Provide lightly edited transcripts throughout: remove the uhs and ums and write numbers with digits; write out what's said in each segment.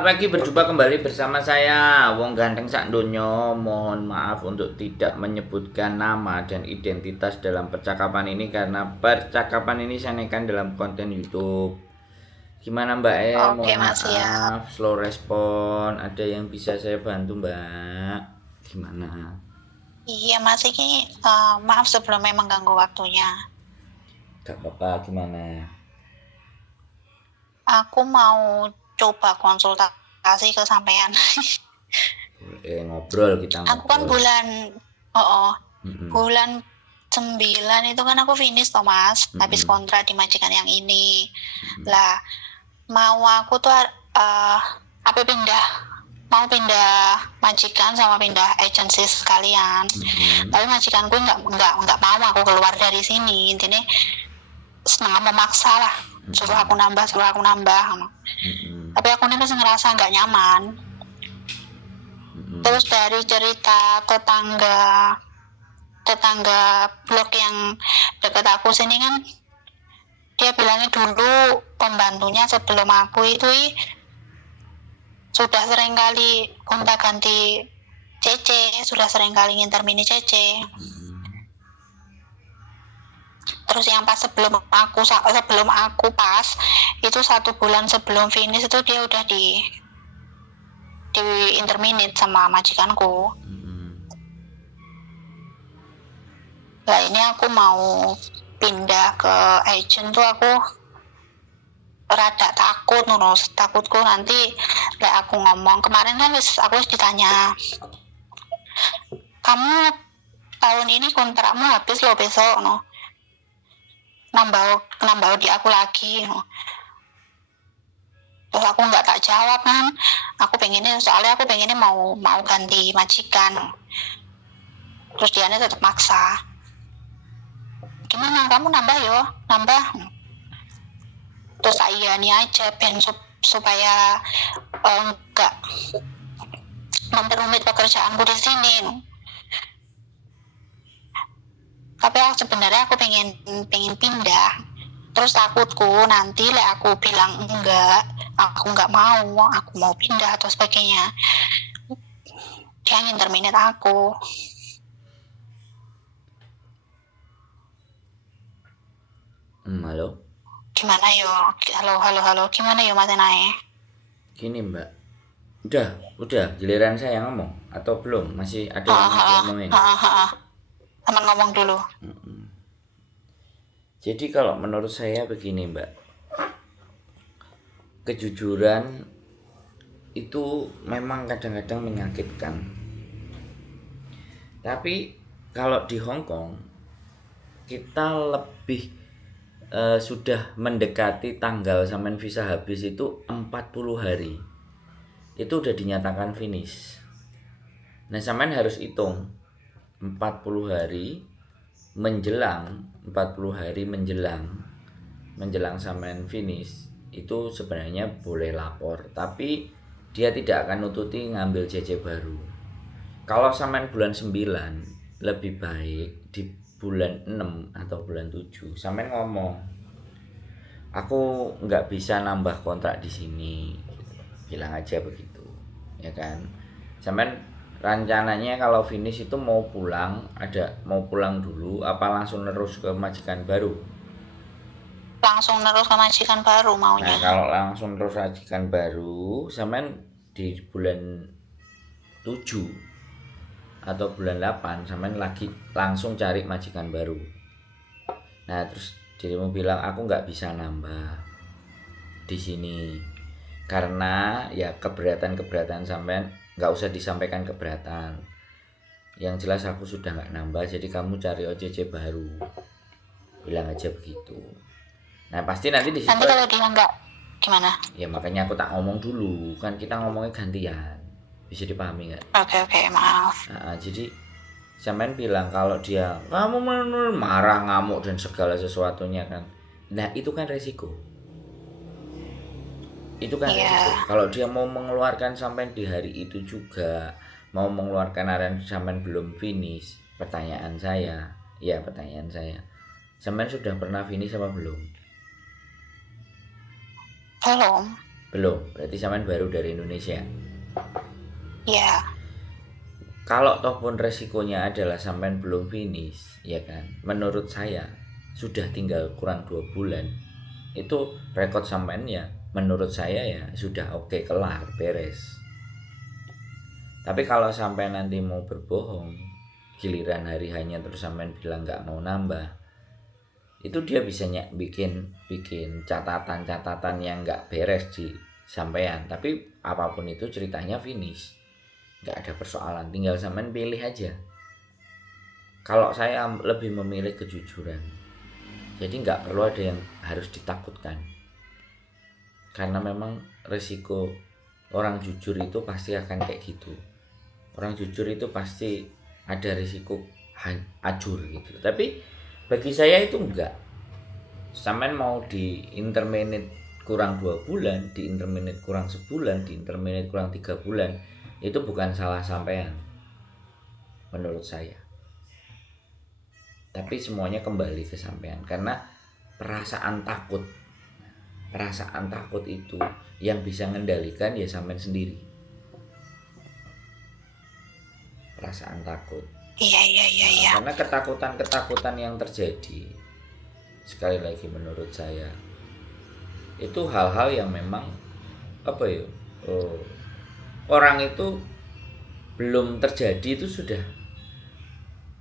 Pagi berjumpa kembali bersama saya Wong Ganteng Sak Donya. Mohon maaf untuk tidak menyebutkan nama dan identitas dalam percakapan ini karena percakapan ini saya naikkan dalam konten YouTube. Gimana Mbak Oke, Mohon Mas ya. maaf, slow respon. Ada yang bisa saya bantu Mbak? Gimana? Iya, Mas ini maaf sebelumnya mengganggu waktunya. Gak apa-apa, gimana? Aku mau coba konsultasi ke sampean. Ngobrol, kita Aku kan ngobrol. oh, Mm-mm. bulan 9 itu kan aku finish toh Mas, habis Mm-mm. kontrak di majikan yang ini. Mm-mm. Lah, mau aku tuh apa mau pindah majikan sama pindah agensi sekalian. Mm-mm. Tapi majikanku nggak mau aku keluar dari sini. Intinya setengah memaksa lah, suruh aku nambah Mm-mm. tapi aku nih masih ngerasa nggak nyaman. Mm-mm. Terus dari cerita tetangga tetangga blok yang deket aku sini kan, dia bilangnya dulu pembantunya sebelum aku itu sudah sering kali gonta ganti CC, sudah sering kali nginter mini CC. Terus yang pas sebelum aku pas itu 1 bulan sebelum finish itu dia udah di interminate sama majikanku. Lah ini aku mau pindah ke agent tuh aku rada takut nuno, takutku nanti lah aku ngomong kemarin kan aku ditanya, kamu tahun ini kontrakmu habis loh besok no, nambah nambah di aku lagi no. Terus aku nggak tak jawab kan, soalnya aku pengennya mau ganti majikan. Terus dia tetap maksa, gimana kamu nambah yo nambah. Terus iya nih aja supaya enggak memperumit pekerjaanku di sini. Tapi sebenarnya aku pengen pindah. Terus takutku nanti aku bilang enggak, aku nggak mau, aku mau pindah atau sebagainya, dia nginterminate aku. Halo. Gimana yo? Halo halo halo, gimana yo Mas Enae? Gini Mbak, udah giliran saya ngomong atau belum? Masih ada Ha yang mau ha diomongin? ha ha. Teman ngomong dulu. Jadi kalau menurut saya begini Mbak, kejujuran itu memang kadang-kadang menyakitkan. Tapi kalau di Hong Kong kita lebih sudah mendekati tanggal sampai visa habis itu 40 hari. Itu udah dinyatakan finish. Nah, sampean harus hitung 40 hari menjelang 40 hari menjelang sampean finish itu sebenarnya boleh lapor, tapi dia tidak akan nututi ngambil CC baru. Kalau sampean bulan 9 lebih baik di bulan 6 atau bulan 7 sampean ngomong, aku nggak bisa nambah kontrak di sini, bilang aja begitu, ya kan. Sampean rencananya kalau finish itu mau pulang dulu apa langsung terus ke majikan baru? Langsung terus ke majikan baru Nah, maunya. kalau langsung terus majikan baru sampean di bulan 7 atau bulan 8 sampean lagi langsung cari majikan baru. Nah, terus dirimu bilang aku nggak bisa nambah di sini karena ya keberatan sampean, nggak usah disampaikan keberatan, yang jelas aku sudah nggak nambah, jadi kamu cari OCC baru, bilang aja begitu. Nah pasti nanti di situ Nanti kalau dia nggak gimana? ya, makanya aku tak ngomong dulu kan, kita ngomongnya gantian, bisa dipahami nggak? Oke oke, maaf. Jadi sampean bilang kalau dia kamu marah, ngamuk dan segala sesuatunya kan, nah itu kan resiko. Itu kan resiko Iya. kalau dia mau mengeluarkan sampai di hari itu juga, mau mengeluarkan aren sampai belum finish. Pertanyaan saya sampai sudah pernah finish apa belum? Belum. Belum, berarti sampean baru dari Indonesia. Ya, Kalau toh pun resikonya adalah sampean belum finish, ya kan? Menurut saya sudah tinggal kurang 2 bulan. Itu rekod sampean ya, menurut saya ya sudah oke, kelar, beres. Tapi kalau sampai nanti mau berbohong, giliran hari hanya terus sampean bilang nggak mau nambah, itu dia bisa bikin bikin catatan-catatan yang nggak beres di sampean. Tapi apapun itu ceritanya finish, nggak ada persoalan, tinggal sampean pilih aja. Kalau saya lebih memilih kejujuran, jadi nggak perlu ada yang harus ditakutkan, karena memang resiko orang jujur itu pasti akan kayak gitu. Orang jujur itu pasti ada risiko ajur gitu. Tapi bagi saya itu enggak. Sampean mau di interminate kurang 2 bulan, di interminate kurang sebulan, di interminate kurang 3 bulan, itu bukan salah sampean menurut saya. Tapi semuanya kembali ke sampean, karena perasaan takut, perasaan takut itu yang bisa mengendalikan ya sampean sendiri. Perasaan takut. iya. Karena ketakutan-ketakutan yang terjadi, sekali lagi menurut saya, itu hal-hal yang memang apa ya, oh, orang itu belum terjadi itu sudah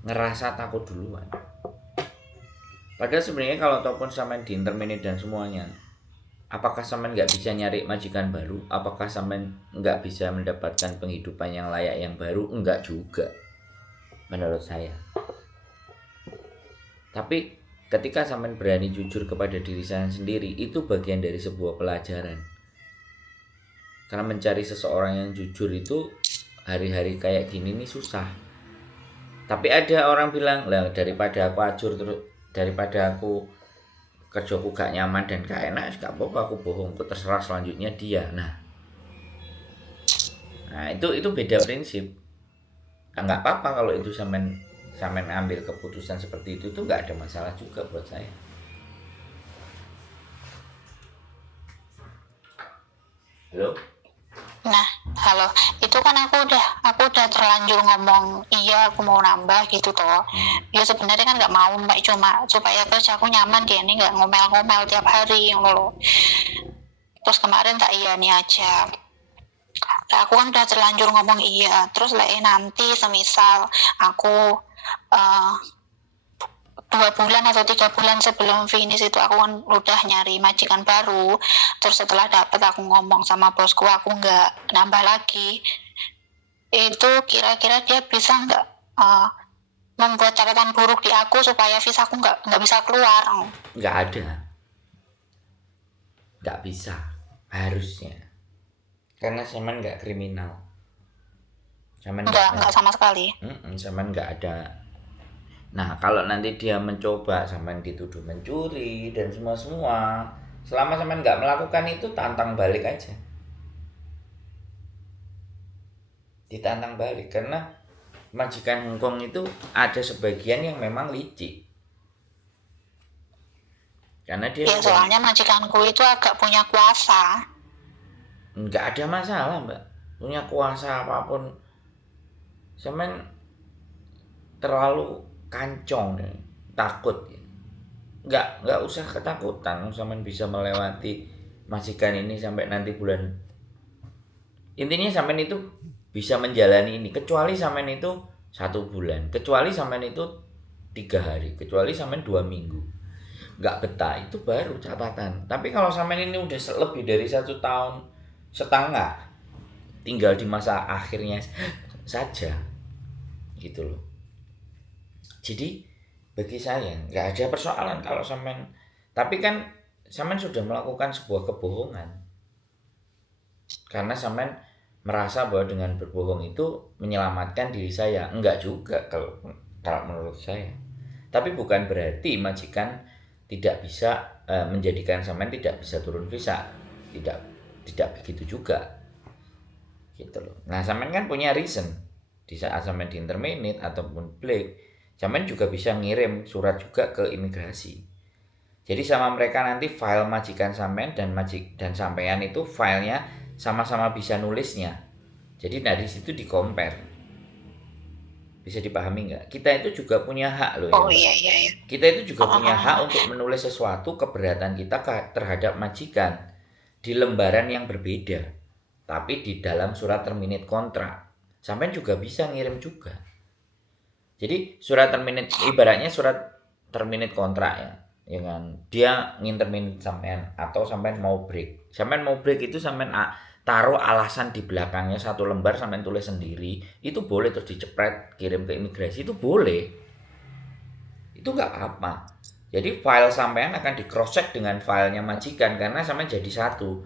ngerasa takut duluan. Padahal sebenarnya kalau ataupun sampean di interminate dan semuanya, apakah sampean nggak bisa nyari majikan baru? Apakah sampean nggak bisa mendapatkan penghidupan yang layak yang baru? Enggak juga, menurut saya. Tapi ketika sampean berani jujur kepada diri saya sendiri, itu bagian dari sebuah pelajaran. Karena mencari seseorang yang jujur itu hari-hari kayak gini nih susah. Tapi ada orang bilang, lah daripada aku ajur terus, daripada aku kerjaku gak nyaman dan gak enak, gak apa-apa aku bohong, aku terserah selanjutnya dia. Nah itu beda prinsip. Nggak apa-apa kalau itu sampean ambil keputusan seperti itu tuh nggak ada masalah juga buat saya. Halo? Nah, halo, itu kan aku udah terlanjur ngomong iya aku mau nambah gitu toh. Ya sebenarnya kan nggak mau mbak, cuma supaya kerja aku nyaman, dia ini nggak ngomel-ngomel tiap hari yang loh. Terus kemarin tak iya nih aja. Nah, aku kan udah terlanjur ngomong iya. Terus lah nanti semisal aku 2 bulan atau 3 bulan sebelum finish itu aku kan udah nyari majikan baru. Terus setelah dapet aku ngomong sama bosku aku nggak nambah lagi, itu kira-kira dia bisa nggak membuat catatan buruk di aku supaya visa aku nggak bisa keluar? Nggak ada, nggak bisa, harusnya, karena Saman nggak kriminal. Saman nggak sama sekali. Saman nggak ada. Nah kalau nanti dia mencoba, Saman dituduh mencuri dan semua, selama Saman nggak melakukan itu, tantang balik aja, ditantang balik. Karena majikan Hongkong itu ada sebagian yang memang licik, karena dia ya soalnya majikanku itu agak punya kuasa. nggak ada masalah mbak, punya kuasa apapun, Saman terlalu kancong, takut. Nggak usah ketakutan, Saman bisa melewati majikan ini sampai nanti bulan. Intinya Saman itu bisa menjalani ini, kecuali Saman itu 1 bulan, kecuali Saman itu 3 hari, kecuali Saman 2 minggu nggak betah, itu baru catatan. Tapi kalau Saman ini udah lebih dari 1 tahun setengah, tinggal di masa akhirnya saja gitu loh. Jadi bagi saya nggak ada persoalan kalau Saman, tapi kan Saman sudah melakukan sebuah kebohongan, karena Saman merasa bahwa dengan berbohong itu menyelamatkan diri saya. Enggak juga kalau menurut saya. Tapi bukan berarti majikan tidak bisa menjadikan Saman tidak bisa turun visa. Tidak begitu juga. Gitu loh. Nah, Saman kan punya reason. Di saat Saman di interminate ataupun break, Saman juga bisa ngirim surat juga ke imigrasi. Jadi sama mereka nanti file majikan sampean dan sampean itu filenya sama-sama bisa nulisnya. Jadi dari situ di compare. Bisa dipahami nggak? Kita itu juga punya hak loh ya Oh Mbak. iya iya iya. Kita itu juga punya hak untuk menulis sesuatu keberatan kita terhadap majikan di lembaran yang berbeda, tapi di dalam surat terminate kontrak. Sampean juga bisa ngirim juga. Jadi surat terminate ibaratnya surat terminate kontrak ya kan. Dia nginterminate sampean atau sampean mau break. Sampean mau break itu sampean taruh alasan di belakangnya satu lembar sampean tulis sendiri, itu boleh terus dicepret kirim ke imigrasi itu boleh. Itu nggak apa-apa. Jadi file sampean akan di cross check dengan filenya majikan karena sampean jadi satu.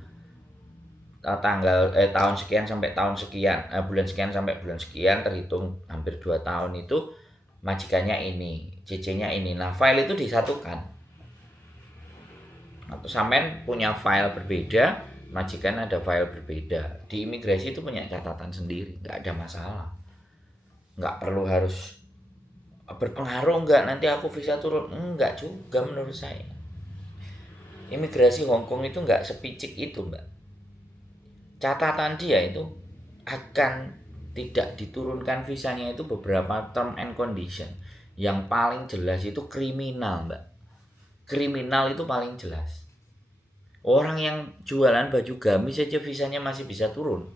Tahun sekian sampai tahun sekian, bulan sekian sampai bulan sekian terhitung hampir 2 tahun itu majikannya ini, CC-nya ini. Nah, file itu disatukan. Atau sampean punya file berbeda, majikan ada file berbeda. Di imigrasi itu punya catatan sendiri, nggak ada masalah. Nggak perlu harus berpengaruh nggak nanti aku visa turun. Enggak juga menurut saya. Imigrasi Hong Kong itu nggak sepicik itu, Mbak. Catatan dia itu akan tidak diturunkan visanya itu beberapa term and condition. Yang paling jelas itu kriminal, Mbak. Kriminal itu paling jelas. Orang yang jualan baju gamis saja visanya masih bisa turun.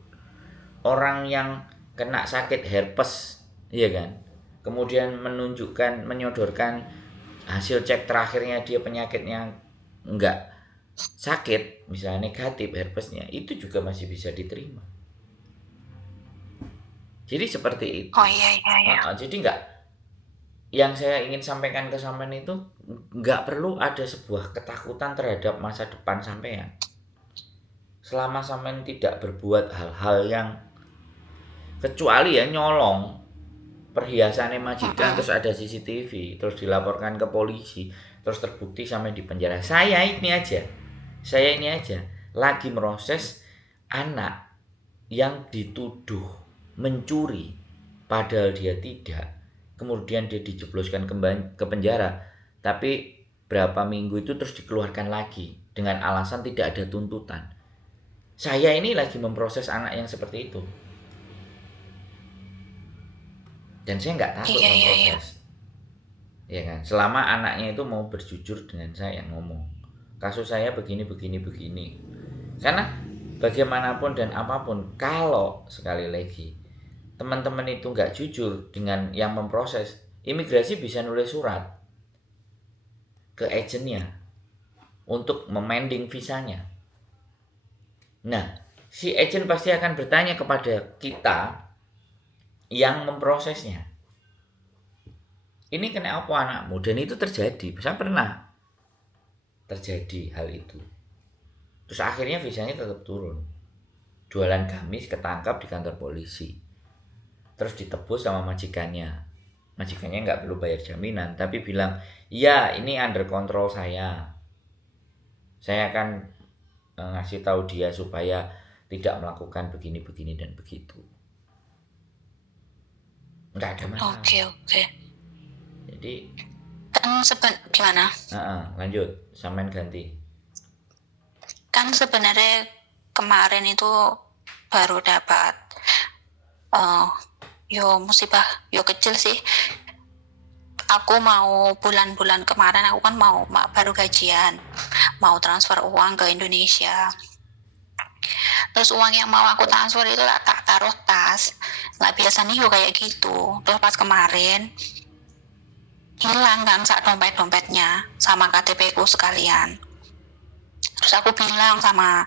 Orang yang kena sakit herpes, iya kan? Kemudian menyodorkan hasil cek terakhirnya dia penyakitnya enggak sakit, misalnya negatif herpesnya, itu juga masih bisa diterima. Jadi seperti itu. Oh iya iya iya. Jadi enggak, yang saya ingin sampaikan ke sampean itu nggak perlu ada sebuah ketakutan terhadap masa depan sampean. Selama sampean tidak berbuat hal-hal yang kecuali ya nyolong perhiasannya majikan terus ada CCTV terus dilaporkan ke polisi terus terbukti sampai di penjara. Saya ini aja lagi meroses anak yang dituduh mencuri padahal dia tidak. Kemudian dia dijebloskan ke penjara, tapi berapa minggu itu terus dikeluarkan lagi dengan alasan tidak ada tuntutan. Saya ini lagi memproses anak yang seperti itu, dan saya nggak takut memproses, ya kan? Selama anaknya itu mau berjujur dengan saya ngomong, kasus saya begini, karena bagaimanapun dan apapun, kalau sekali lagi teman-teman itu nggak jujur dengan yang memproses, imigrasi bisa nulis surat ke agennya untuk memending visanya. Nah, si agen pasti akan bertanya kepada kita yang memprosesnya, ini kena apa anakmu? Dan itu terjadi, saya pernah terjadi hal itu. Terus akhirnya visanya tetap turun. Jualan gamis ketangkap di kantor polisi. Terus ditebus sama majikannya nggak perlu bayar jaminan tapi bilang ya ini under control saya akan ngasih tahu dia supaya tidak melakukan begini dan begitu. Nggak ada masalah. Oke. Jadi kan gimana? Lanjut, sampean ganti. Kan sebenarnya kemarin itu baru dapat musibah kecil sih. Aku mau bulan-bulan kemarin aku kan mau baru gajian, mau transfer uang ke Indonesia. Terus uang yang mau aku transfer itu tak taruh tas, nggak biasa nih kayak gitu. Terus pas kemarin hilang kan sak dompetnya sama KTP ku sekalian. Terus aku bilang sama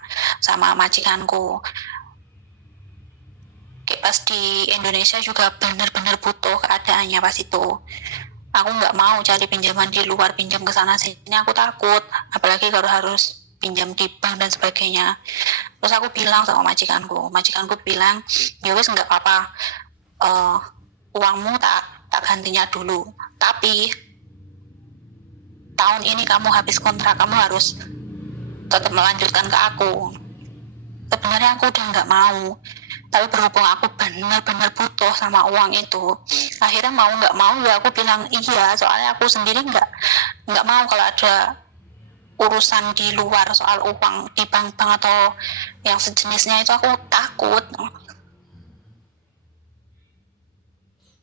majikanku, pas di Indonesia juga benar-benar butuh keadaannya pas itu. Aku nggak mau cari pinjaman di luar, pinjam ke sana sini, aku takut, apalagi kalau harus pinjam di bank dan sebagainya. Terus aku bilang sama majikanku bilang, ya wes nggak apa-apa, uangmu tak gantinya dulu, tapi tahun ini kamu habis kontrak, kamu harus tetap melanjutkan ke aku. Sebenarnya aku udah nggak mau, tapi berhubung aku benar-benar butuh sama uang itu, akhirnya mau nggak mau ya aku bilang iya, soalnya aku sendiri nggak mau kalau ada urusan di luar soal uang di bank-bank atau yang sejenisnya itu aku takut.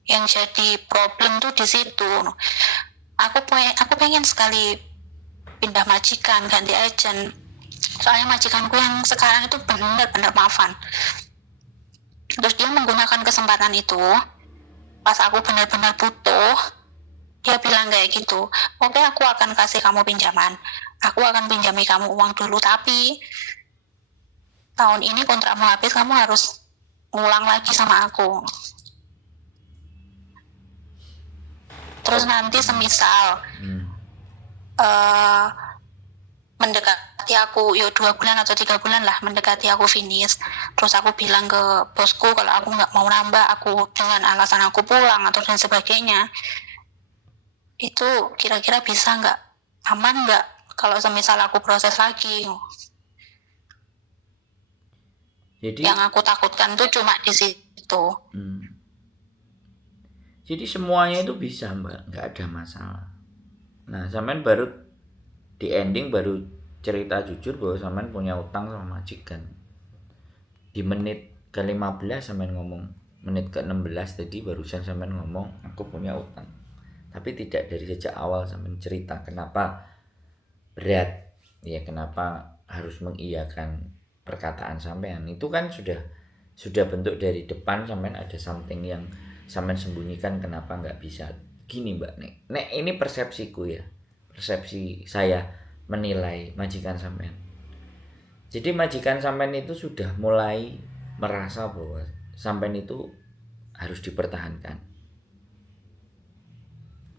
Yang jadi problem tuh di situ. Aku pengen sekali pindah majikan, ganti agent. Soalnya majikanku yang sekarang itu benar-benar maafan. Terus dia menggunakan kesempatan itu pas aku benar-benar butuh. Dia bilang kayak gitu, oke, aku akan kasih kamu pinjaman, aku akan pinjami kamu uang dulu, tapi tahun ini kontrakmu habis, kamu harus ngulang lagi sama aku. Terus nanti semisal mendekati aku, 2 bulan atau 3 bulan lah, mendekati aku finish, terus aku bilang ke bosku kalau aku nggak mau nambah, aku dengan alasan aku pulang atau dan sebagainya, itu kira-kira bisa nggak, aman nggak kalau semisal aku proses lagi? Jadi yang aku takutkan tuh cuma di situ. Jadi semuanya itu bisa, Mbak, nggak ada masalah. Nah, sampean baru di ending baru cerita jujur bahwa sampean punya utang sama majikan. Di menit ke-15 sampean ngomong, menit ke-16 tadi barusan sampean ngomong aku punya utang. Tapi tidak dari sejak awal sampean cerita kenapa berat, ya kenapa harus mengiyakan perkataan sampean. Itu kan sudah bentuk dari depan sampean ada something yang sampean sembunyikan, kenapa nggak bisa. Gini Mbak, nek ini persepsiku ya, persepsi saya menilai majikan sampean. Jadi majikan sampean itu sudah mulai merasa bahwa sampean itu harus dipertahankan,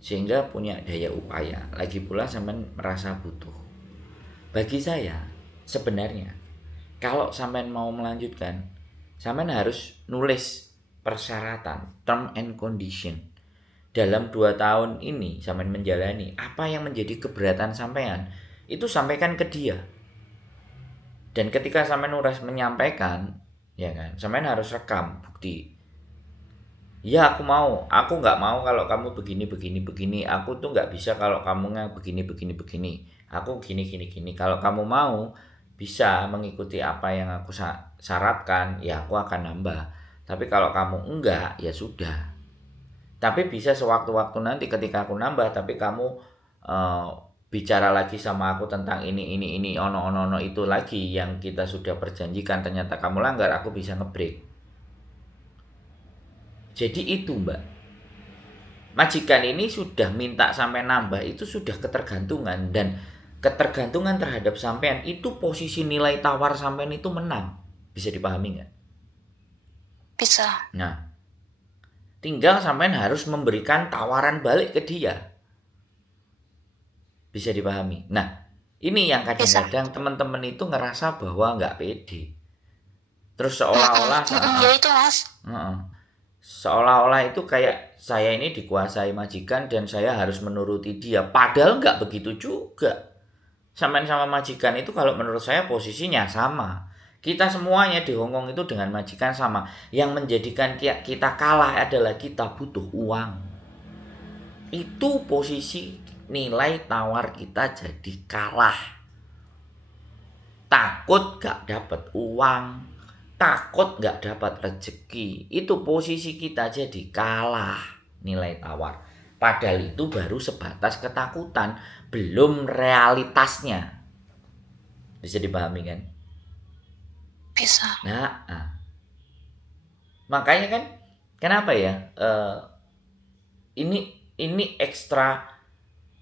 sehingga punya daya upaya. Lagi pula sampean merasa butuh. Bagi saya sebenarnya kalau sampean mau melanjutkan, sampean harus nulis persyaratan, term and condition. Dalam 2 tahun ini sampean menjalani, apa yang menjadi keberatan sampean, itu sampaikan ke dia. Dan ketika sampean uras menyampaikan, ya kan, sampean harus rekam bukti. Ya aku nggak mau kalau kamu begini. Aku tuh nggak bisa kalau kamu nggak begini. Aku gini. Kalau kamu mau bisa mengikuti apa yang aku syaratkan, ya aku akan nambah. Tapi kalau kamu enggak, ya sudah. Tapi bisa sewaktu-waktu nanti ketika aku nambah, tapi kamu bicara lagi sama aku tentang ini, ono itu lagi yang kita sudah perjanjikan, ternyata kamu langgar, aku bisa ngebreak. Jadi itu Mbak, majikan ini sudah minta sampai nambah, itu sudah ketergantungan, dan ketergantungan terhadap sampean itu posisi nilai tawar sampean itu menang. Bisa dipahami nggak? Bisa. Nah, tinggal sampean harus memberikan tawaran balik ke dia. Bisa dipahami. Nah, ini yang kadang-kadang teman-teman itu ngerasa bahwa nggak pede. Terus seolah-olah ya itu Mas. Seolah-olah itu kayak saya ini dikuasai majikan dan saya harus menuruti dia. Padahal nggak begitu juga. Sampean sama majikan itu kalau menurut saya posisinya sama. Kita semuanya di Hongkong itu dengan majikan sama. Yang menjadikan kita kalah adalah kita butuh uang. Itu posisi nilai tawar kita jadi kalah. Takut gak dapat uang, takut gak dapat rezeki, itu posisi kita jadi kalah nilai tawar. Padahal itu baru sebatas ketakutan, belum realitasnya. Bisa dipahami kan? Bisa. Nah, makanya kan kenapa ya ini ekstra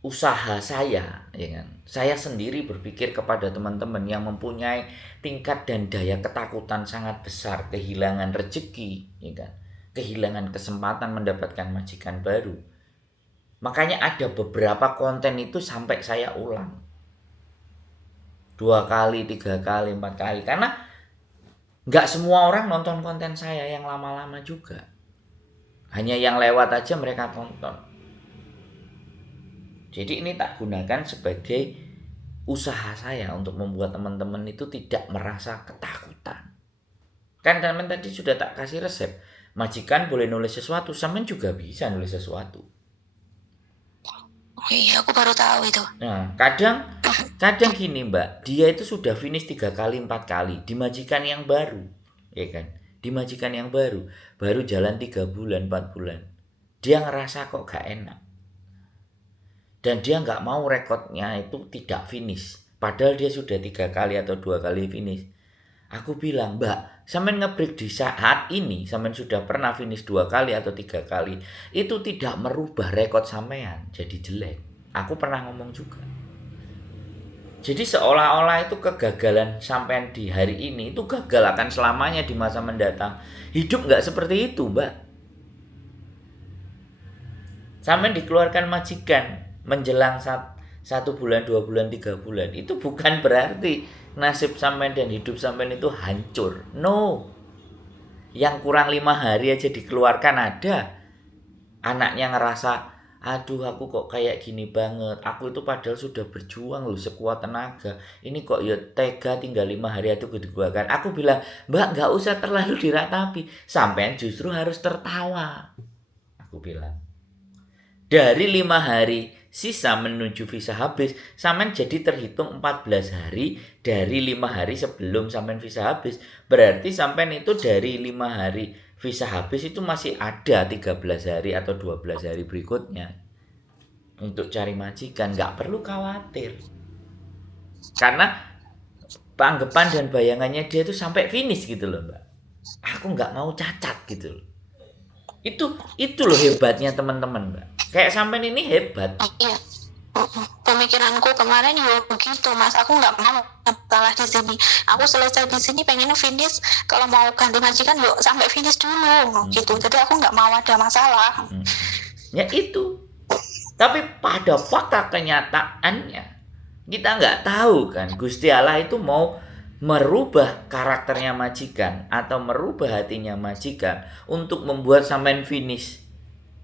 usaha saya, ya kan? Saya sendiri berpikir kepada teman-teman yang mempunyai tingkat dan daya ketakutan sangat besar, kehilangan rezeki, ya kan? Kehilangan kesempatan mendapatkan majikan baru. Makanya ada beberapa konten itu sampai saya ulang 2 kali, 3 kali, 4 kali, karena nggak semua orang nonton konten saya yang lama-lama juga. Hanya yang lewat aja mereka tonton. Jadi ini tak gunakan sebagai usaha saya untuk membuat teman-teman itu tidak merasa ketakutan. Kan teman tadi sudah tak kasih resep. Majikan boleh nulis sesuatu, sampean juga bisa nulis sesuatu. Iya, aku baru tahu itu. Nah, kadang gini Mbak, dia itu sudah finish 3 kali 4 kali di majikan yang baru, ya kan? Di majikan yang baru, baru jalan 3 bulan 4 bulan. Dia ngerasa kok gak enak. Dan dia nggak mau rekodnya itu tidak finish. Padahal dia sudah 3 kali atau 2 kali finish. Aku bilang, Mbak, sampean ngebreak di saat ini, sampean sudah pernah finish 2 kali atau 3 kali, itu tidak merubah rekod sampean jadi jelek. Aku pernah ngomong juga. Jadi seolah-olah itu kegagalan sampean di hari ini itu gagal akan selamanya di masa mendatang. Hidup nggak seperti itu, Mbak. Sampean dikeluarkan majikan menjelang 1 bulan, 2 bulan, 3 bulan. Itu bukan berarti nasib sampean dan hidup sampean itu hancur. No. Yang kurang 5 hari aja dikeluarkan ada. Anaknya ngerasa, aduh aku kok kayak gini banget. Aku itu padahal sudah berjuang loh sekuat tenaga. Ini kok ya tega tinggal 5 hari itu dikeluarkan. Aku bilang, Mbak gak usah terlalu diratapi. Sampean justru harus tertawa. Aku bilang. Dari 5 hari sisa menuju visa habis, sampean jadi terhitung 14 hari dari 5 hari sebelum sampean visa habis. Berarti sampean itu dari 5 hari visa habis itu masih ada 13 hari atau 12 hari berikutnya untuk cari majikan. Nggak perlu khawatir. Karena anggapan dan bayangannya dia itu sampai finish gitu loh Mbak. Aku nggak mau cacat gitu loh. Itu loh hebatnya teman-teman Mbak. Kayak sampean ini hebat. Iya. Pemikiranku kemarin juga begitu, Mas. Aku nggak mau salah di sini. Aku selesai di sini pengen finish. Kalau mau ganti majikan, yuk sampai finish dulu, gitu. Jadi aku nggak mau ada masalah. Ya itu. Tapi pada fakta kenyataannya kita nggak tahu kan Gusti Allah itu mau merubah karakternya majikan atau merubah hatinya majikan untuk membuat sampean finish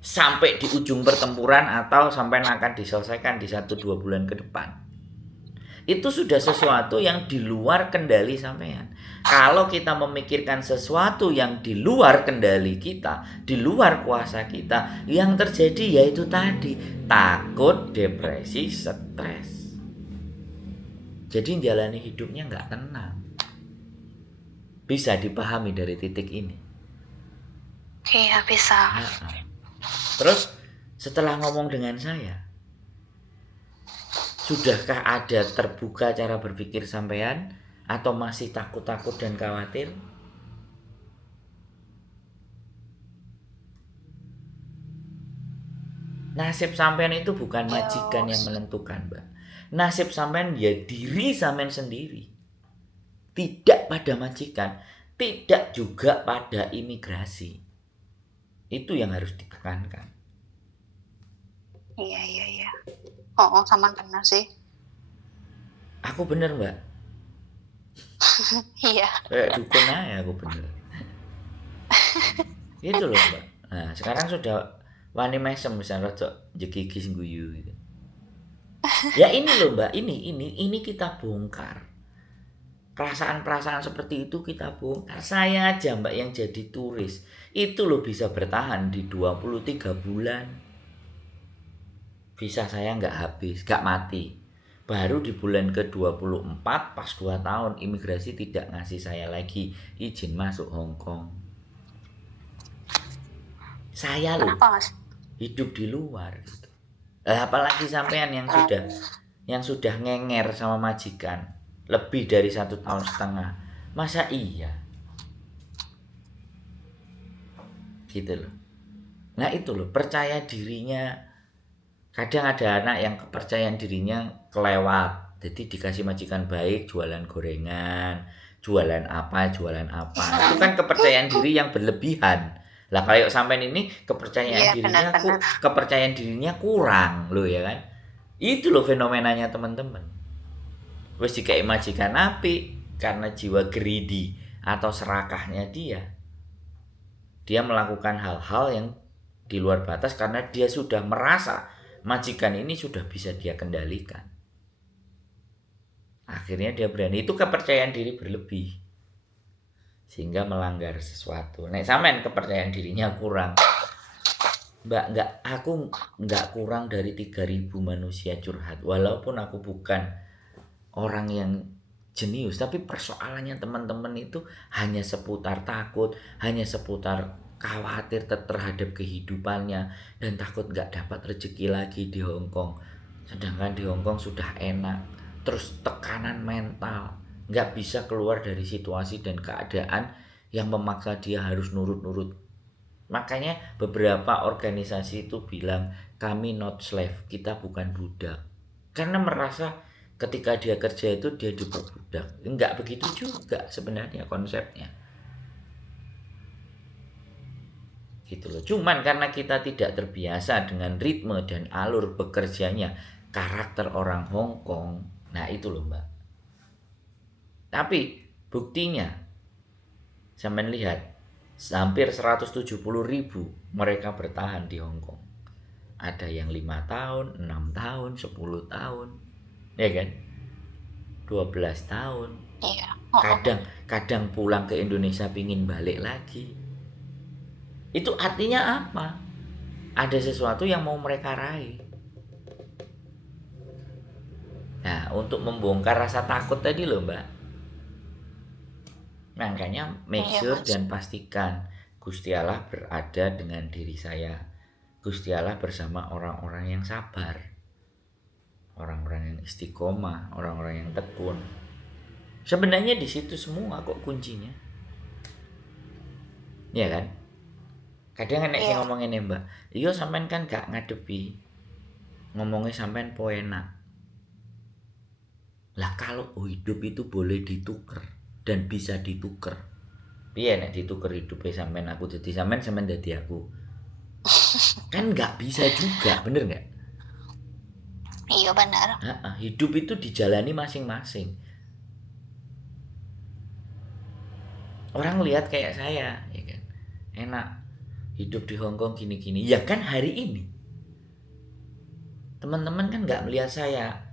sampai di ujung pertempuran atau sampai akan diselesaikan di 1-2 bulan ke depan. Itu sudah sesuatu yang di luar kendali sampean. Kalau kita memikirkan sesuatu yang di luar kendali kita, di luar kuasa kita, yang terjadi yaitu tadi takut, depresi, stres. Jadi jalani hidupnya nggak tenang. Bisa dipahami dari titik ini. Iya, bisa. Terus setelah ngomong dengan saya, sudahkah ada terbuka cara berpikir sampean atau masih takut-takut dan khawatir? Nasib sampean itu bukan majikan yang menentukan, Mbak. Nasib sampean ya diri sampean sendiri. Tidak pada majikan, tidak juga pada imigrasi. Itu yang harus ditekankan. Iya. Oh, sama benar sih. Aku bener Mbak. Iya. Dukun aja aku bener. Itu loh Mbak. Nah sekarang sudah wani mesem misalnya rojok jegigis guyu gitu. Ya ini loh Mbak, ini kita bongkar. Perasaan-perasaan seperti itu kita bongkar. Saya aja Mbak yang jadi turis itu loh bisa bertahan di 23 bulan. Visa saya nggak habis, nggak mati. Baru di bulan ke-24 pas 2 tahun imigrasi tidak ngasih saya lagi izin masuk Hong Kong. Saya loh hidup di luar gitu. Apalagi sampean yang sudah ngenger sama majikan lebih dari 1,5 tahun. Masa iya? Gitu loh. Nah itu loh, percaya dirinya. Kadang ada anak yang kepercayaan dirinya kelewat. Jadi dikasih majikan baik, jualan gorengan, jualan apa. Itu kan kepercayaan diri yang berlebihan. Lah kalau sampean ini kepercayaan dirinya kurang loh ya kan. Itu loh fenomenanya teman-teman. Wis dikai majikan apik karena jiwa greedy atau serakahnya dia. Dia melakukan hal-hal yang di luar batas karena dia sudah merasa majikan ini sudah bisa dia kendalikan. Akhirnya dia berani. Itu kepercayaan diri berlebih. Sehingga melanggar sesuatu. Nek sampean kepercayaan dirinya kurang. Mbak, aku nggak kurang dari 3.000 manusia curhat. Walaupun aku bukan orang yang jenius, tapi persoalannya teman-teman itu hanya seputar takut, hanya seputar khawatir terhadap kehidupannya dan takut nggak dapat rezeki lagi di Hong Kong. Sedangkan di Hong Kong sudah enak, terus tekanan mental, nggak bisa keluar dari situasi dan keadaan yang memaksa dia harus nurut-nurut. Makanya beberapa organisasi itu bilang kami not slave, kita bukan budak. Karena merasa ketika dia kerja itu dia diperbudak. Enggak begitu juga sebenarnya konsepnya. Gitu loh. Cuman karena kita tidak terbiasa dengan ritme dan alur bekerjanya karakter orang Hong Kong. Nah, itu loh, Mbak. Tapi buktinya sampean lihat hampir 170.000 mereka bertahan di Hong Kong. Ada yang 5 tahun, 6 tahun, 10 tahun, ya kan? 12 tahun. Iya. Kadang pulang ke Indonesia pingin balik lagi. Itu artinya apa? Ada sesuatu yang mau mereka raih. Nah, untuk membongkar rasa takut tadi loh, Mbak. Makanya make Iya, sure Mas. dan pastikan Gusti Allah berada dengan diri saya. Gusti Allah bersama orang-orang yang sabar, orang-orang yang istiqomah, orang-orang yang tekun. Sebenarnya di situ semua kok kuncinya. Ya kan? Kadang nek sing Iya. ngomongin Mbak, iya sampean kan gak ngadepi. Ngomongnya sampean enak. Lah kalau hidup itu boleh dituker dan bisa dituker. Piye nek dituker hidupnya sampean aku jadi sampean, sampean jadi aku. Kan nggak bisa juga, bener nggak? Iya benar. Hidup itu dijalani masing-masing. Orang lihat kayak saya, ya kan, enak hidup di Hong Kong gini-gini. Ya kan hari ini teman-teman kan nggak melihat saya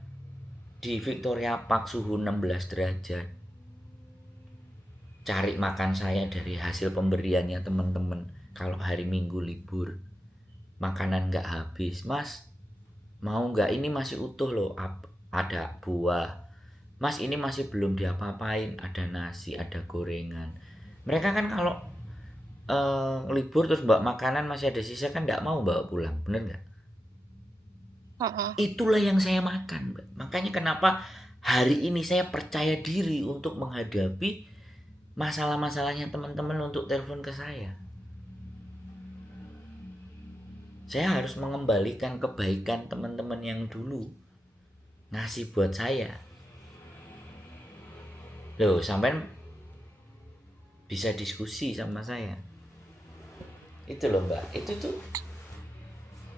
di Victoria Park suhu 16 derajat. Cari makan saya dari hasil pemberiannya teman-teman. Kalau hari Minggu libur, makanan nggak habis, Mas. Mau nggak, ini masih utuh loh, ada buah. Mas, ini masih belum diapa-apain, ada nasi, ada gorengan. Mereka kan kalau libur terus bawa makanan masih ada sisa kan nggak mau bawa pulang, bener nggak? Itulah yang saya makan, Mbak. Makanya kenapa hari ini saya percaya diri untuk menghadapi masalah-masalahnya teman-teman untuk telepon ke saya. Saya harus mengembalikan kebaikan teman-teman yang dulu ngasih buat saya. Loh, sampai bisa diskusi sama saya. Itu loh, Mbak. Itu tuh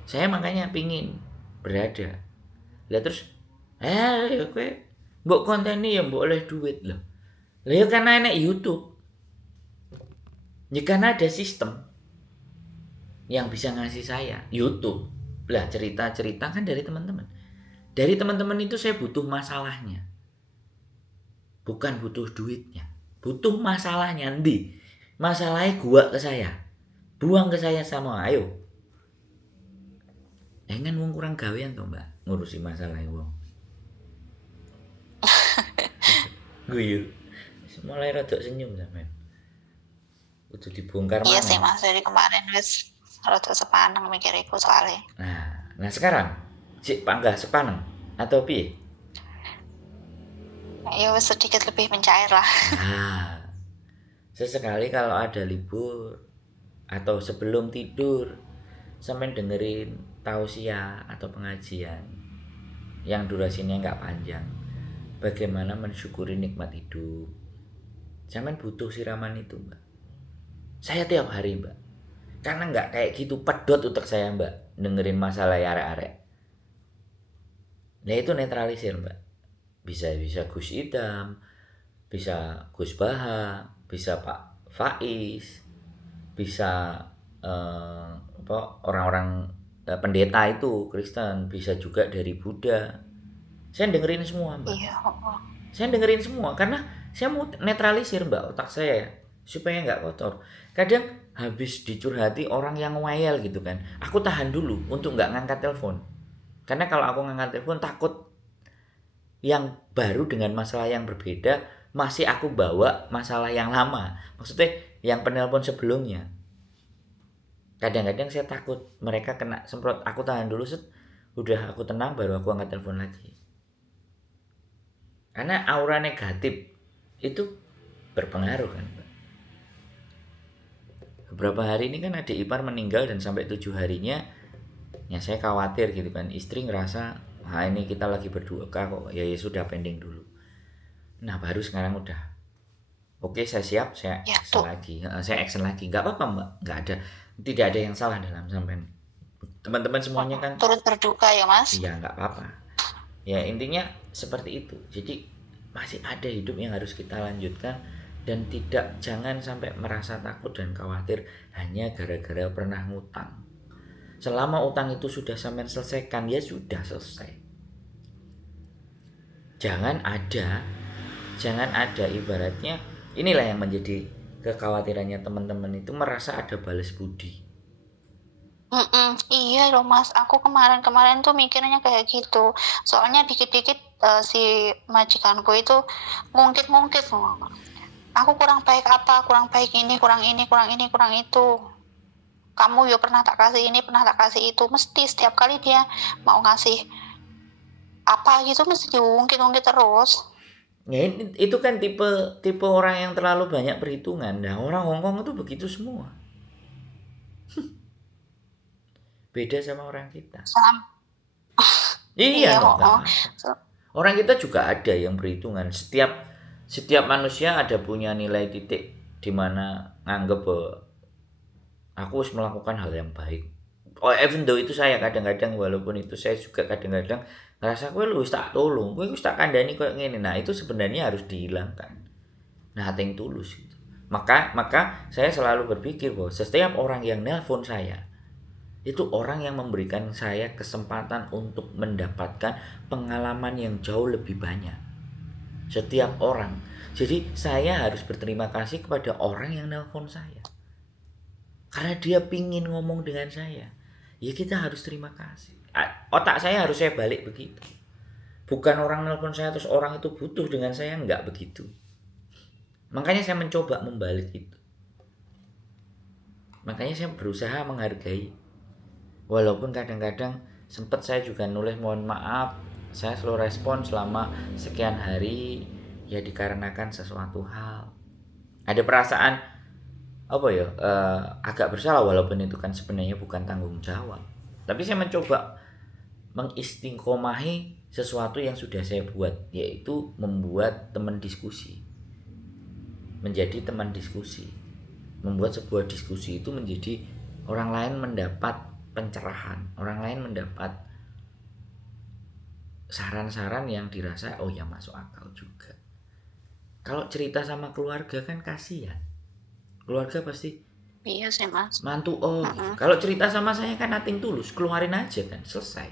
saya makanya pingin berada. Lah terus ya kowe mbok konteni ya mbok oleh duit loh. Lah ya karena enek YouTube. Ya karena ada sistem yang bisa ngasih saya YouTube. Lah cerita-cerita kan dari teman-teman. Dari teman-teman itu saya butuh masalahnya. Bukan butuh duitnya. Butuh masalahnya ndi. Masalahnya gua ke saya. Buang ke saya sama ayo. Kan wong kurang gawean to, Mbak, ngurusi masalahnya wong. Guyu. Mulai rada senyum sampean. Kudu dibongkar Iya sih mana. Mas, dari kemarin wis rada sepaneng mikiriku soalnya. Nah sekarang si panggah sepaneng atau piye? Ya wis sedikit lebih mencair lah. Nah, sesekali kalau ada libur atau sebelum tidur sampean dengerin tausiah atau pengajian yang durasinya nggak panjang. Bagaimana mensyukuri nikmat hidup. Sampean butuh siraman itu, Mbak. Saya tiap hari, Mbak. Karena nggak kayak gitu pedot utek saya, Mbak, dengerin masalah ya arek-arek. Nah itu netralisir, Mbak. Bisa Gus Idam, bisa Gus Baha, bisa Pak Faiz, bisa orang-orang pendeta itu Kristen, bisa juga dari Buddha. Saya dengerin semua, Mbak. Iya. Saya dengerin semua karena saya mau netralisir, Mbak, otak saya. supaya nggak kotor. Kadang habis dicurhati orang yang ngeyel gitu kan, aku tahan dulu untuk nggak ngangkat telepon. Karena kalau aku ngangkat telepon takut yang baru dengan masalah yang berbeda masih aku bawa masalah yang lama. Maksudnya yang penelpon sebelumnya. Kadang-kadang saya takut mereka kena semprot, aku tahan dulu set, udah aku tenang baru aku angkat telepon lagi. Karena aura negatif itu berpengaruh kan. Beberapa hari ini kan adik ipar meninggal dan sampai 7 harinya ya saya khawatir gitu kan. Istri ngerasa ini kita lagi berduka kok, ya sudah pending dulu. Nah baru sekarang udah oke, saya siap, saya Ya action tuh. lagi. Saya action lagi, nggak apa-apa mbak, tidak ada yang salah dalam sampean. Teman-teman semuanya kan, Turut berduka ya Mas. iya nggak apa-apa. Ya intinya seperti itu. Jadi masih ada hidup yang harus kita lanjutkan dan jangan sampai merasa takut dan khawatir hanya gara-gara pernah ngutang. Selama utang itu sudah sampean selesaikan, ya sudah selesai. Jangan ada ibaratnya, inilah yang menjadi kekhawatirannya teman-teman itu merasa ada balas budi. Iya loh Mas, aku kemarin tuh mikirnya kayak gitu. Soalnya dikit-dikit si majikanku itu ngungkit-ngungkit. Aku kurang baik apa, kurang baik ini, kurang ini, kurang ini, kurang itu. Kamu ya pernah tak kasih ini, pernah tak kasih itu. Mesti setiap kali dia mau ngasih apa gitu mesti diungkit-ungkit terus. Ya, itu kan tipe orang yang terlalu banyak perhitungan. Nah, orang Hongkong itu begitu semua. Beda sama orang kita. Iya, Iya, nggak apa-apa. Orang kita juga ada yang perhitungan. Setiap manusia ada punya nilai titik di mana nganggep bahwa aku harus melakukan hal yang baik. Oh, even though itu saya kadang-kadang, walaupun itu saya juga kadang-kadang ngerasa kowe lu wis tak tolong, kowe wis tak kandhani koyo ngene. Nah, itu sebenarnya harus dihilangkan. Nah, yang tulus gitu. Maka saya selalu berpikir bahwa setiap orang yang nelpon saya itu orang yang memberikan saya kesempatan untuk mendapatkan pengalaman yang jauh lebih banyak. Setiap orang. Jadi saya harus berterima kasih kepada orang yang nelpon saya. Karena dia pingin ngomong dengan saya. Ya kita harus terima kasih. Otak saya harus saya balik begitu. Bukan orang nelpon saya terus orang itu butuh dengan saya, enggak begitu. Makanya saya mencoba membalik itu. Makanya saya berusaha menghargai. Walaupun kadang-kadang sempat saya juga nulis mohon maaf, saya slow respon selama sekian hari ya dikarenakan sesuatu hal. Ada perasaan apa ya, agak bersalah walaupun itu kan sebenarnya bukan tanggung jawab. Tapi saya mencoba mengistiqomahi sesuatu yang sudah saya buat, yaitu membuat teman diskusi. Menjadi teman diskusi. Membuat sebuah diskusi itu menjadi orang lain mendapat pencerahan, orang lain mendapat saran-saran yang dirasa oh ya masuk akal juga. Kalau cerita sama keluarga kan kasihan, keluarga pasti Iya sih Mas. mantu gitu. Kalau cerita sama saya kan nothing tulus, keluarin aja kan selesai.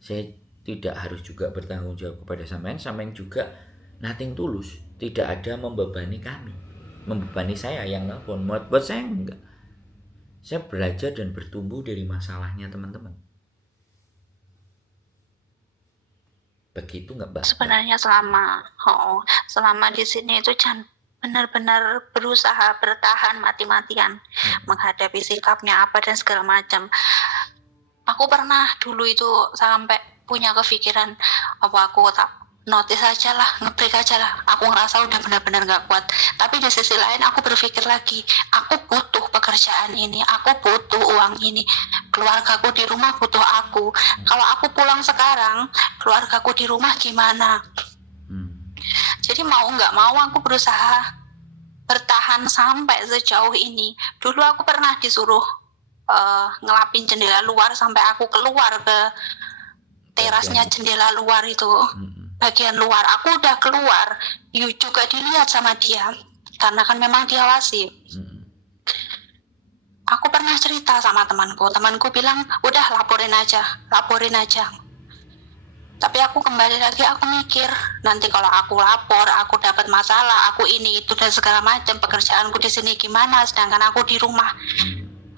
Saya tidak harus juga bertanggung jawab kepada sampean juga nothing tulus, tidak ada membebani kami, membebani saya yang nelpon. Buat saya enggak. Saya belajar dan bertumbuh dari masalahnya teman-teman. Begitu nggak Mbak? Sebenarnya selama di sini itu jangan benar-benar berusaha bertahan mati-matian menghadapi sikapnya apa dan segala macam. Aku pernah dulu itu sampai punya kepikiran apa aku tak notice aja lah, nge-break aja lah. Aku ngerasa udah benar-benar gak kuat. Tapi di sisi lain aku berpikir lagi, aku butuh pekerjaan ini, aku butuh uang ini. Keluargaku di rumah butuh aku. Kalau aku pulang sekarang, keluargaku di rumah gimana? Jadi mau gak mau aku berusaha bertahan sampai sejauh ini. Dulu aku pernah disuruh ngelapin jendela luar sampai aku keluar ke terasnya jendela luar itu. Bagian luar aku udah keluar, juga dilihat sama dia karena kan memang diawasi. Aku pernah cerita sama temanku bilang udah laporin aja. Tapi aku kembali lagi, aku mikir nanti kalau aku lapor, aku dapat masalah, aku ini itu dan segala macam, pekerjaanku di sini gimana, sedangkan aku di rumah,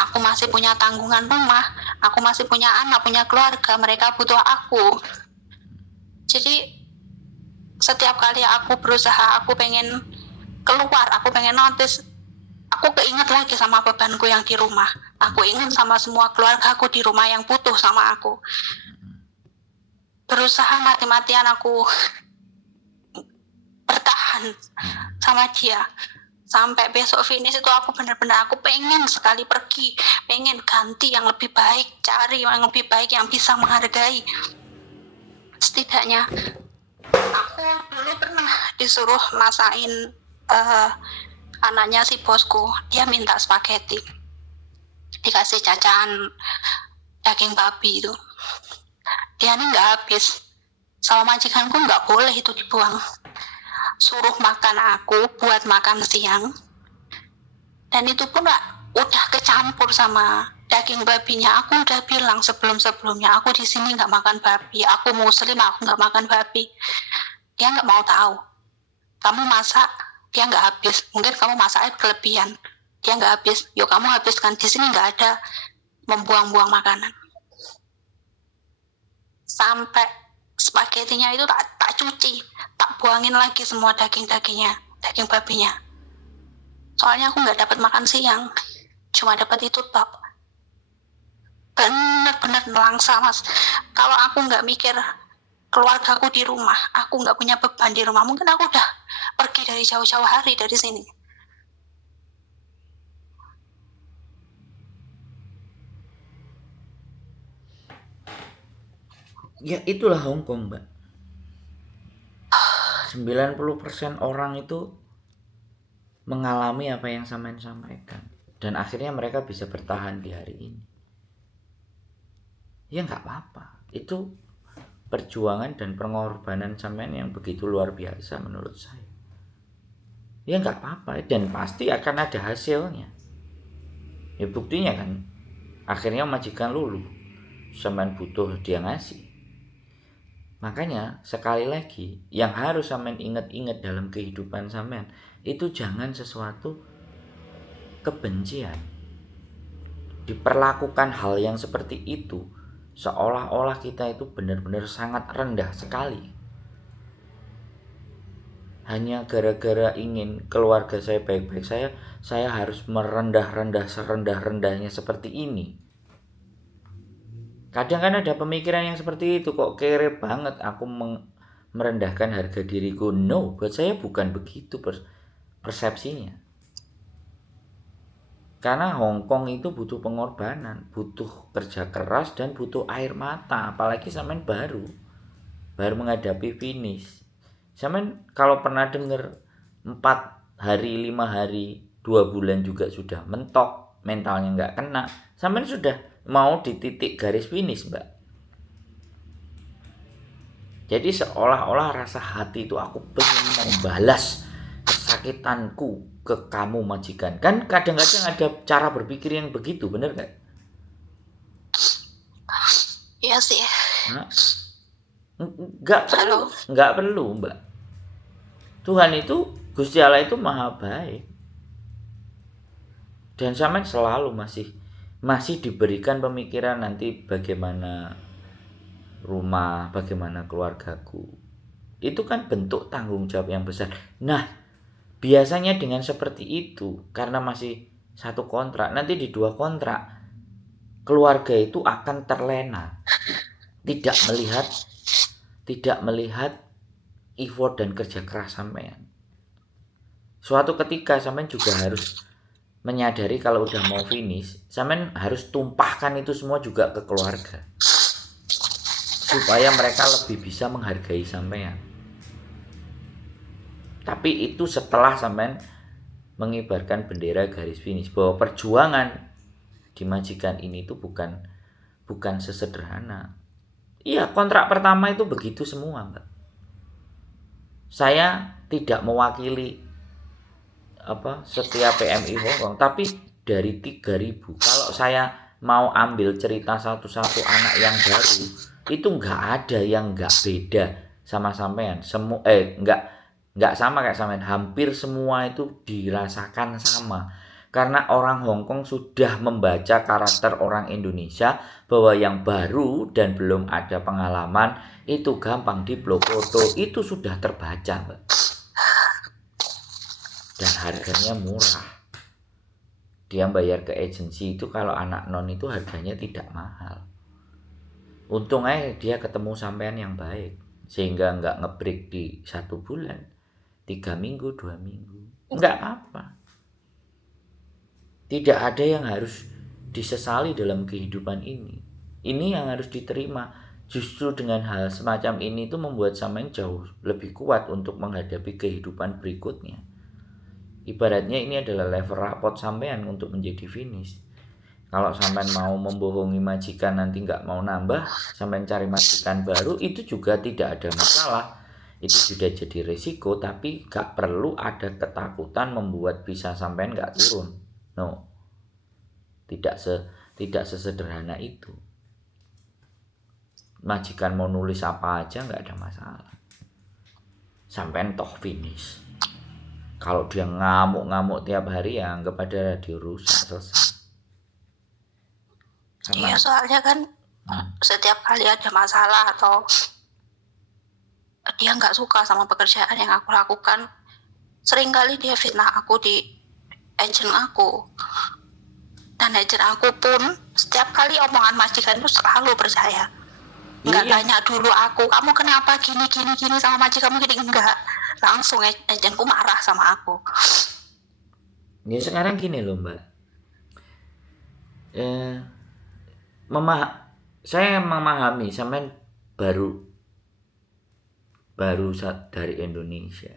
aku masih punya tanggungan rumah, aku masih punya anak, punya keluarga, mereka butuh aku. Jadi setiap kali aku berusaha, aku pengen keluar, aku pengen notice, aku keinget lagi sama bebanku yang di rumah, aku ingat sama semua keluarga aku di rumah yang butuh sama aku. Berusaha mati-matian aku bertahan sama dia sampai besok finish itu. Aku benar-benar aku pengen sekali pergi, pengen ganti yang lebih baik, cari yang lebih baik yang bisa menghargai. Setidaknya aku dulu pernah disuruh masain anaknya si bosku, dia minta spaghetti, dikasih cacahan daging babi itu, dia ini nggak habis. Sama majikanku nggak boleh itu dibuang, suruh makan aku buat makan siang, dan itu pun udah kecampur sama daging babinya. Aku udah bilang sebelumnya aku di sini nggak makan babi, aku muslim, aku nggak makan babi. Dia nggak mau tahu. Kamu masak, dia nggak habis. Mungkin kamu masaknya kelebihan, dia nggak habis. Yuk kamu habiskan, di sini nggak ada membuang-buang makanan. Sampai spagettinya itu tak cuci, tak buangin lagi semua daging-dagingnya, daging babinya. Soalnya aku nggak dapat makan siang, cuma dapat itu tok. Bener-bener nelangsa, Mas. Kalau aku nggak mikir keluargaku di rumah, aku nggak punya beban di rumah, mungkin aku udah pergi dari jauh-jauh hari dari sini. Ya itulah Hong Kong, Mbak. 90% orang itu mengalami apa yang sampean sampaikan, dan akhirnya mereka bisa bertahan di hari ini. Ya nggak apa-apa, itu perjuangan dan pengorbanan sampean yang begitu luar biasa menurut saya. Ya nggak apa-apa, dan pasti akan ada hasilnya. Ya buktinya kan, akhirnya majikan luluh, sampean butuh dia ngasih. Makanya sekali lagi, yang harus sampean ingat-ingat dalam kehidupan sampean itu jangan sesuatu kebencian. Diperlakukan hal yang seperti itu seolah-olah kita itu benar-benar sangat rendah sekali. Hanya gara-gara ingin keluarga saya baik-baik, saya harus merendah-rendah serendah-rendahnya seperti ini. Kadang kan ada pemikiran yang seperti itu, kok kere banget aku merendahkan harga diriku. No, buat saya bukan begitu persepsinya. Karena Hong Kong itu butuh pengorbanan, butuh kerja keras, dan butuh air mata. Apalagi sampean baru menghadapi finish. Sampean kalau pernah dengar 4 hari, 5 hari, 2 bulan juga sudah mentok, mentalnya nggak kena, sampean sudah mau di titik garis finish, Mbak. Jadi seolah-olah rasa hati itu aku pengen membalas kesakitanku ke kamu majikan. Kan kadang-kadang ada cara berpikir yang begitu, bener nggak? Iya sih. Nah, nggak perlu, Mbak. Tuhan itu, Gusti Allah itu maha baik, dan sampean selalu masih diberikan pemikiran nanti bagaimana rumah, bagaimana keluargaku. Itu kan bentuk tanggung jawab yang besar. Nah, biasanya dengan seperti itu, karena masih satu kontrak, nanti di 2 kontrak keluarga itu akan terlena, tidak melihat effort dan kerja keras sampean. Suatu ketika sampean juga harus menyadari kalau udah mau finish, sampean harus tumpahkan itu semua juga ke keluarga, supaya mereka lebih bisa menghargai sampean. Tapi itu setelah sampean mengibarkan bendera garis finish, bahwa perjuangan di majikan ini itu bukan sesederhana. Iya, kontrak pertama itu begitu semua, Mbak. Saya tidak mewakili setiap PMI Hong Kong, tapi dari 3.000, kalau saya mau ambil cerita satu-satu anak yang baru, itu nggak ada yang nggak beda sama sampean. Nggak sama kayak sampean. Hampir semua itu dirasakan sama. Karena orang Hong Kong sudah membaca karakter orang Indonesia bahwa yang baru dan belum ada pengalaman itu gampang diblok foto, itu sudah terbaca, Mbak. Dan harganya murah. Dia bayar ke agensi itu kalau anak non itu harganya tidak mahal. Untung aja dia ketemu sampean yang baik sehingga nggak ngebreak di 1 bulan, 3 minggu, 2 minggu, nggak apa. Tidak ada yang harus disesali dalam kehidupan ini. Ini yang harus diterima. Justru dengan hal semacam ini itu membuat sampean jauh lebih kuat untuk menghadapi kehidupan berikutnya. Ibaratnya ini adalah level rapot sampean untuk menjadi finish. Kalau sampean mau membohongi majikan nanti nggak mau nambah, sampean cari majikan baru, itu juga tidak ada masalah. Itu sudah jadi resiko, tapi nggak perlu ada ketakutan membuat bisa sampean nggak turun. No, tidak sesederhana itu. Majikan mau nulis apa aja nggak ada masalah. Sampean toh finish. Kalau dia ngamuk-ngamuk tiap hari ya anggap ada radio rusak, selesai. Iya, soalnya kan setiap kali ada masalah atau dia nggak suka sama pekerjaan yang aku lakukan, seringkali dia fitnah aku di agent aku. Dan agent aku pun setiap kali omongan majikan itu selalu percaya. Nggak tanya dulu aku, kamu kenapa gini sama majikan kamu gini, enggak. Langsung agentku marah sama aku. Ya sekarang gini loh Mbak. Saya memahami sampean baru dari Indonesia.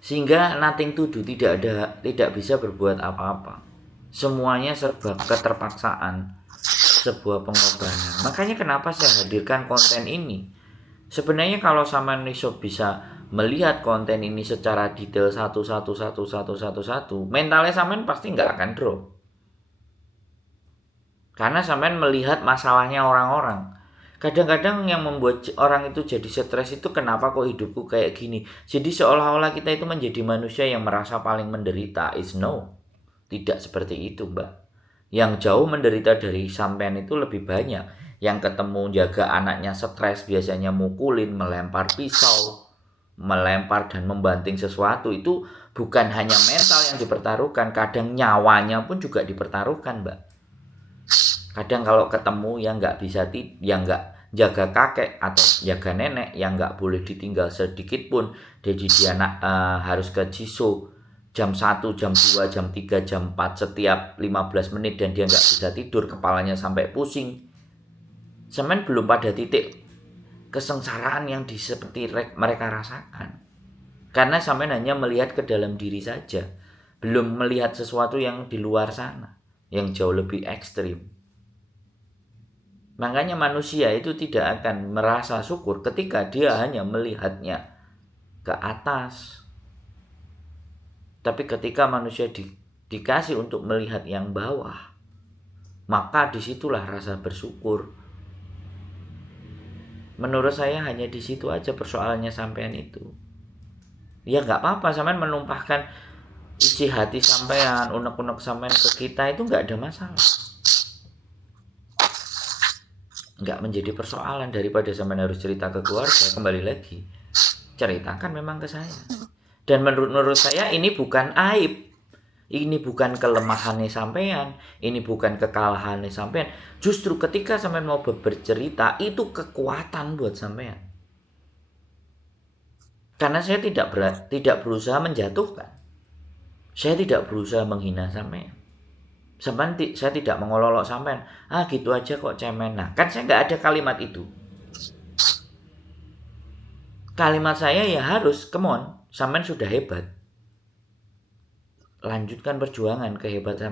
Sehingga nothing to do, tidak bisa berbuat apa-apa. Semuanya serba keterpaksaan, sebuah pengorbanan. Makanya kenapa saya hadirkan konten ini. Sebenarnya kalau sampean bisa melihat konten ini secara detail satu, mentalnya sampean pasti nggak akan drop. Karena sampean melihat masalahnya orang-orang. Kadang-kadang yang membuat orang itu jadi stres itu kenapa kok hidupku kayak gini. Jadi seolah-olah kita itu menjadi manusia yang merasa paling menderita. Is no. Tidak seperti itu Mbak. Yang jauh menderita dari sampean itu lebih banyak. Yang ketemu jaga anaknya stres biasanya mukulin, melempar pisau, melempar dan membanting sesuatu. Itu bukan hanya mental yang dipertaruhkan. Kadang nyawanya pun juga dipertaruhkan Mbak. Kadang kalau ketemu yang nggak bisa yang nggak jaga kakek atau jaga nenek yang nggak boleh ditinggal sedikit pun, jadi dia harus ke Jiso jam 1, jam 2, jam 3, jam 4 setiap 15 menit dan dia nggak bisa tidur, kepalanya sampai pusing. Semen belum pada titik kesengsaraan yang seperti mereka rasakan. Karena sampean hanya melihat ke dalam diri saja, belum melihat sesuatu yang di luar sana, yang jauh lebih ekstrim. Makanya manusia itu tidak akan merasa syukur ketika dia hanya melihatnya ke atas. Tapi ketika manusia dikasih untuk melihat yang bawah, maka disitulah rasa bersyukur. Menurut saya hanya di situ aja persoalannya sampean itu. Ya nggak apa-apa sampean menumpahkan isi hati sampean, unek-unek sampean ke kita itu nggak ada masalah. Nggak menjadi persoalan. Daripada sampean harus cerita ke keluarga, kembali lagi ceritakan memang ke saya. Dan menurut saya ini bukan aib, ini bukan kelemahannya sampean, ini bukan kekalahannya sampean. Justru ketika sampean mau bercerita itu kekuatan buat sampean. Karena saya tidak berusaha menjatuhkan, saya tidak berusaha menghina sampean. Saya tidak mengolok-olok sampean. Gitu aja kok cemen. Nah, kan saya nggak ada kalimat itu. Kalimat saya ya harus, come on, sampean sudah hebat. Lanjutkan perjuangan kehebatan